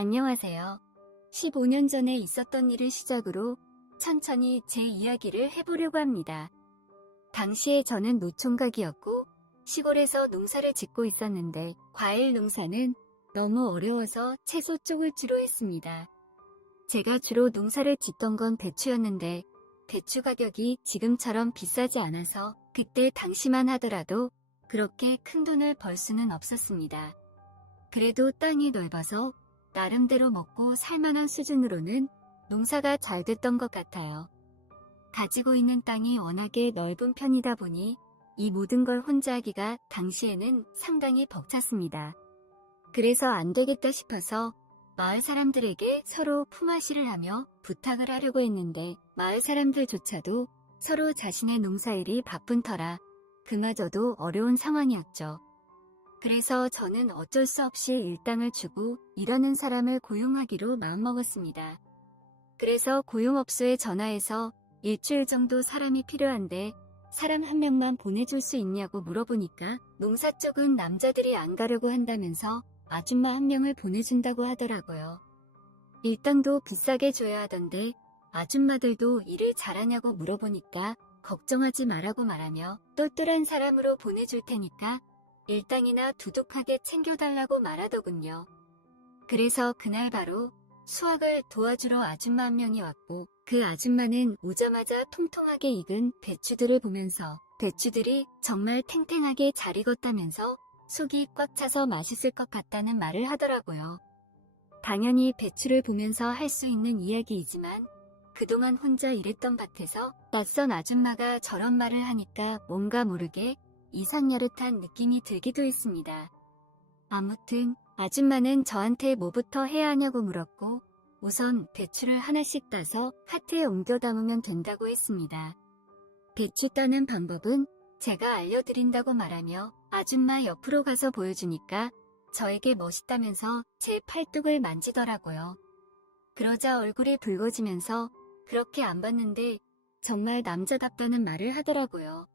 안녕하세요. 15년 전에 있었던 일을 시작으로 천천히 제 이야기를 해보려고 합니다. 당시에 저는 노총각이었고 시골에서 농사를 짓고 있었는데 과일 농사는 너무 어려워서 채소 쪽을 주로 했습니다. 제가 주로 농사를 짓던 건 배추였는데 배추 가격이 지금처럼 비싸지 않아서 그때 당시만 하더라도 그렇게 큰 돈을 벌 수는 없었습니다. 그래도 땅이 넓어서 나름대로 먹고 살만한 수준으로는 농사가 잘 됐던 것 같아요. 가지고 있는 땅이 워낙에 넓은 편이다 보니 이 모든 걸 혼자 하기가 당시에는 상당히 벅찼습니다. 그래서 안 되겠다 싶어서 마을 사람들에게 서로 품앗이를 하며 부탁을 하려고 했는데 마을 사람들조차도 서로 자신의 농사일이 바쁜 터라 그마저도 어려운 상황이었죠. 그래서 저는 어쩔 수 없이 일당을 주고 일하는 사람을 고용하기로 마음먹었습니다. 그래서 고용업소에 전화해서 일주일 정도 사람이 필요한데 사람 한 명만 보내줄 수 있냐고 물어보니까 농사 쪽은 남자들이 안 가려고 한다면서 아줌마 한 명을 보내준다고 하더라고요. 일당도 비싸게 줘야 하던데 아줌마들도 일을 잘하냐고 물어보니까 걱정하지 말라고 말하며 똘똘한 사람으로 보내줄 테니까 일당이나 두둑하게 챙겨달라고 말하더군요. 그래서 그날 바로 수확을 도와주러 아줌마 한 명이 왔고 그 아줌마는 오자마자 통통하게 익은 배추들을 보면서 배추들이 정말 탱탱하게 잘 익었다면서 속이 꽉 차서 맛있을 것 같다는 말을 하더라고요. 당연히 배추를 보면서 할 수 있는 이야기이지만 그동안 혼자 일했던 밭에서 낯선 아줌마가 저런 말을 하니까 뭔가 모르게 이상야릇한 느낌이 들기도 했습니다. 아무튼 아줌마는 저한테 뭐부터 해야 하냐고 물었고 우선 배추를 하나씩 따서 하트에 옮겨 담으면 된다고 했습니다. 배추 따는 방법은 제가 알려드린다고 말하며 아줌마 옆으로 가서 보여주니까 저에게 멋있다면서 제 팔뚝을 만지더라고요. 그러자 얼굴이 붉어지면서 그렇게 안 봤는데 정말 남자답다는 말을 하더라고요.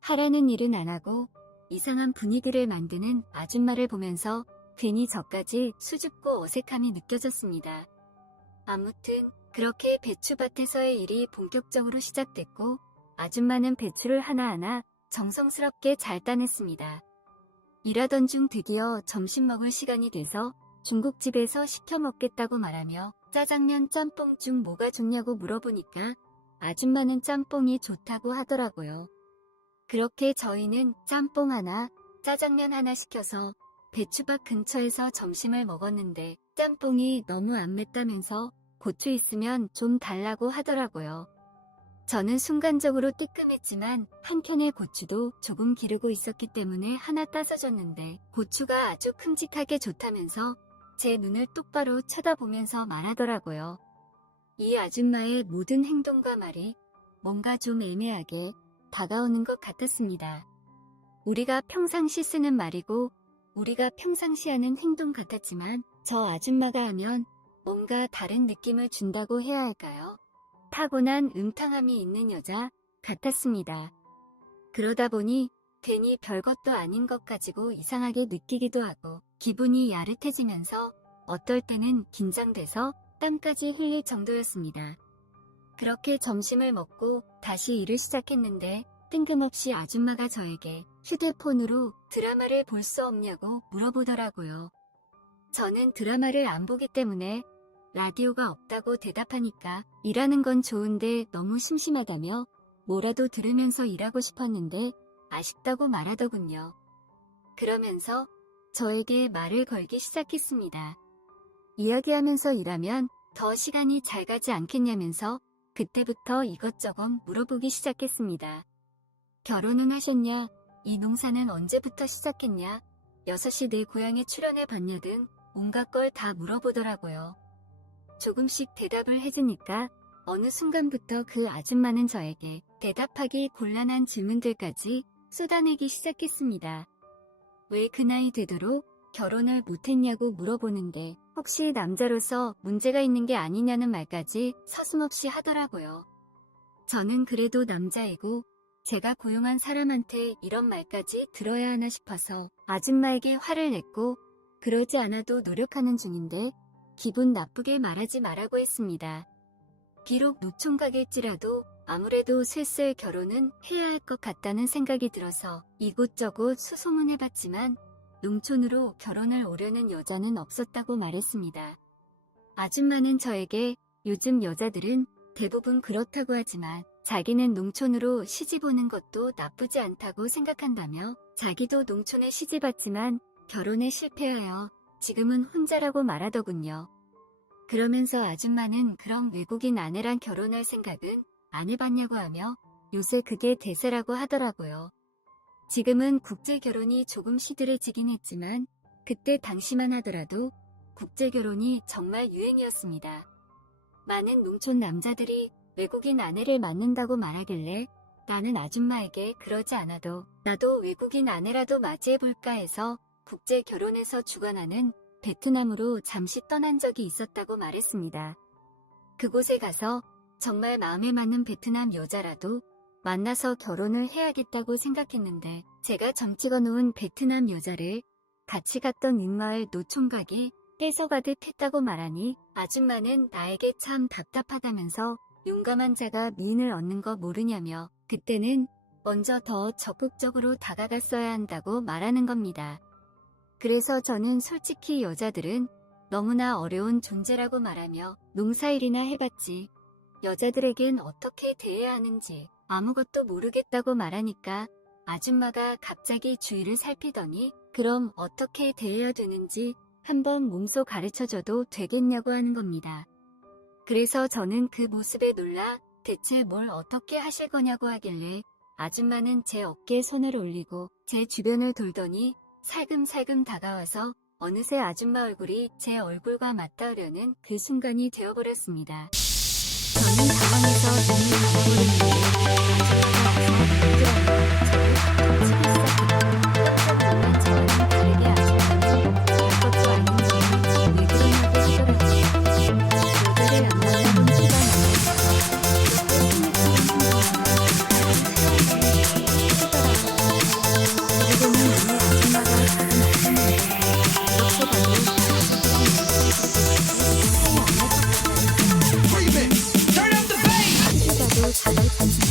하라는 일은 안 하고 이상한 분위기를 만드는 아줌마를 보면서 괜히 저까지 수줍고 어색함이 느껴졌습니다. 아무튼 그렇게 배추밭에서의 일이 본격적으로 시작됐고 아줌마는 배추를 하나하나 정성스럽게 잘 따냈습니다. 일하던 중 드디어 점심 먹을 시간이 돼서 중국집에서 시켜 먹겠다고 말하며 짜장면 짬뽕 중 뭐가 좋냐고 물어보니까 아줌마는 짬뽕이 좋다고 하더라고요. 그렇게 저희는 짬뽕 하나, 짜장면 하나 시켜서 배추밭 근처에서 점심을 먹었는데 짬뽕이 너무 안 맵다면서 고추 있으면 좀 달라고 하더라고요. 저는 순간적으로 뜨끔했지만 한켠의 고추도 조금 기르고 있었기 때문에 하나 따서 줬는데 고추가 아주 큼직하게 좋다면서 제 눈을 똑바로 쳐다보면서 말하더라고요. 이 아줌마의 모든 행동과 말이 뭔가 좀 애매하게 다가오는 것 같았습니다. 우리가 평상시 쓰는 말이고 우리가 평상시 하는 행동 같았지만 저 아줌마가 하면 뭔가 다른 느낌을 준다고 해야 할까요? 타고난 음탕함이 있는 여자 같았습니다. 그러다 보니 괜히 별것도 아닌 것 가지고 이상하게 느끼기도 하고 기분이 야릇해지면서 어떨 때는 긴장돼서 땀까지 흘릴 정도였습니다. 그렇게 점심을 먹고 다시 일을 시작했는데 뜬금없이 아줌마가 저에게 휴대폰으로 드라마를 볼 수 없냐고 물어보더라고요. 저는 드라마를 안 보기 때문에 라디오가 없다고 대답하니까 일하는 건 좋은데 너무 심심하다며 뭐라도 들으면서 일하고 싶었는데 아쉽다고 말하더군요. 그러면서 저에게 말을 걸기 시작했습니다. 이야기하면서 일하면 더 시간이 잘 가지 않겠냐면서 그때부터 이것저것 물어보기 시작했습니다. 결혼은 하셨냐? 이 농사는 언제부터 시작했냐? 6시 내 고향에 출연해 봤냐 등 온갖 걸 다 물어보더라고요. 조금씩 대답을 해주니까 어느 순간부터 그 아줌마는 저에게 대답하기 곤란한 질문들까지 쏟아내기 시작했습니다. 왜 그 나이 되도록 결혼을 못했냐고 물어보는데 혹시 남자로서 문제가 있는 게 아니냐는 말까지 서슴없이 하더라고요. 저는 그래도 남자이고 제가 고용한 사람한테 이런 말까지 들어야 하나 싶어서 아줌마에게 화를 냈고 그러지 않아도 노력하는 중인데 기분 나쁘게 말하지 말라고 했습니다. 비록 노총각일지라도 아무래도 슬슬 결혼은 해야 할 것 같다는 생각이 들어서 이곳저곳 수소문해봤지만 농촌으로 결혼을 오려는 여자는 없었다고 말했습니다. 아줌마는 저에게 요즘 여자들은 대부분 그렇다고 하지만 자기는 농촌으로 시집 오는 것도 나쁘지 않다고 생각한다며 자기도 농촌에 시집 왔지만 결혼에 실패하여 지금은 혼자라고 말하더군요. 그러면서 아줌마는 그럼 외국인 아내랑 결혼할 생각은 안 해봤냐고 하며 요새 그게 대세라고 하더라고요. 지금은 국제결혼이 조금 시들해지긴 했지만 그때 당시만 하더라도 국제결혼이 정말 유행이었습니다. 많은 농촌 남자들이 외국인 아내를 만난다고 말하길래 나는 아줌마에게 그러지 않아도 나도 외국인 아내라도 맞이해볼까 해서 국제결혼에서 주관하는 베트남으로 잠시 떠난 적이 있었다고 말했습니다. 그곳에 가서 정말 마음에 맞는 베트남 여자라도 만나서 결혼을 해야겠다고 생각했는데 제가 점 찍어놓은 베트남 여자를 같이 갔던 인마을 노총각이 뺏어가듯 했다고 말하니 아줌마는 나에게 참 답답하다면서 용감한 자가 미인을 얻는 거 모르냐며 그때는 먼저 더 적극적으로 다가갔어야 한다고 말하는 겁니다. 그래서 저는 솔직히 여자들은 너무나 어려운 존재라고 말하며 농사일이나 해봤지 여자들에겐 어떻게 대해야 하는지 아무것도 모르겠다고 말하니까 아줌마가 갑자기 주위를 살피더니 그럼 어떻게 대해야 되는지 한번 몸소 가르쳐줘도 되겠냐고 하는 겁니다. 그래서 저는 그 모습에 놀라 대체 뭘 어떻게 하실 거냐고 하길래 아줌마는 제 어깨에 손을 올리고 제 주변을 돌더니 살금살금 다가와서 어느새 아줌마 얼굴이 제 얼굴과 맞닿으려는 그 순간이 되어버렸습니다. 저는 당황해서 눈을 감아버렸는데 아줌마가 저를 치고 시작했고 정말 저와는 다르게 아쉬웠는지 별 것도 아닌지 왜 그러냐고 하더라고요. 여자를 안 만나본 티가 나면서 그리고는 오늘 아줌마가 가슴 아팠는데 이렇게 봐도 사이 안 맞았어요. 찾아도 다들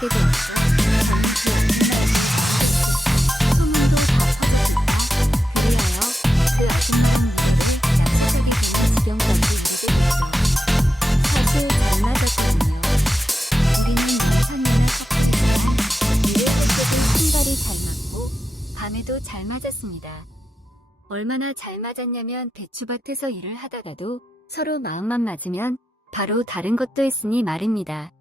만나게 되었죠. 저는 그 아줌마에게 소문도 다 퍼졌을까 그리하여 그 아줌마랑 무대를 약속하게 되는 지경까지 이르게 됐죠. 사실 잘 맞았거든요. 우리는 남편이나 커플이지만 일을 할 때도 신발이 잘 맞고 밤에도 잘 맞았습니다. 얼마나 잘 맞았냐면 배추밭에서 일을 하다가도 서로 마음만 맞으면 바로 다른 것도 했으니 말입니다.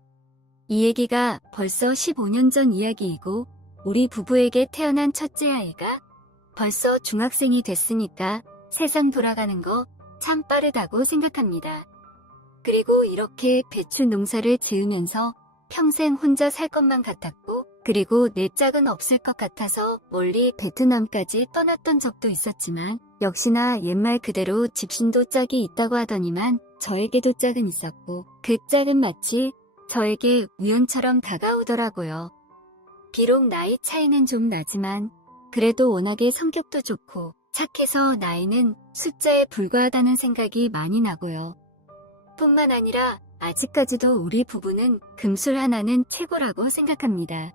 이 얘기가 벌써 15년 전 이야기이고 우리 부부에게 태어난 첫째 아이가 벌써 중학생이 됐으니까 세상 돌아가는 거 참 빠르다고 생각합니다. 그리고 이렇게 배추 농사를 지으면서 평생 혼자 살 것만 같았고 그리고 내 짝은 없을 것 같아서 멀리 베트남까지 떠났던 적도 있었지만 역시나 옛말 그대로 집신도 짝이 있다고 하더니만 저에게도 짝은 있었고 그 짝은 마치 저에게 우연처럼 다가오더라고요. 비록 나이 차이는 좀 나지만 그래도 워낙에 성격도 좋고 착해서 나이는 숫자에 불과하다는 생각이 많이 나고요. 뿐만 아니라 아직까지도 우리 부부는 금술 하나는 최고라고 생각합니다.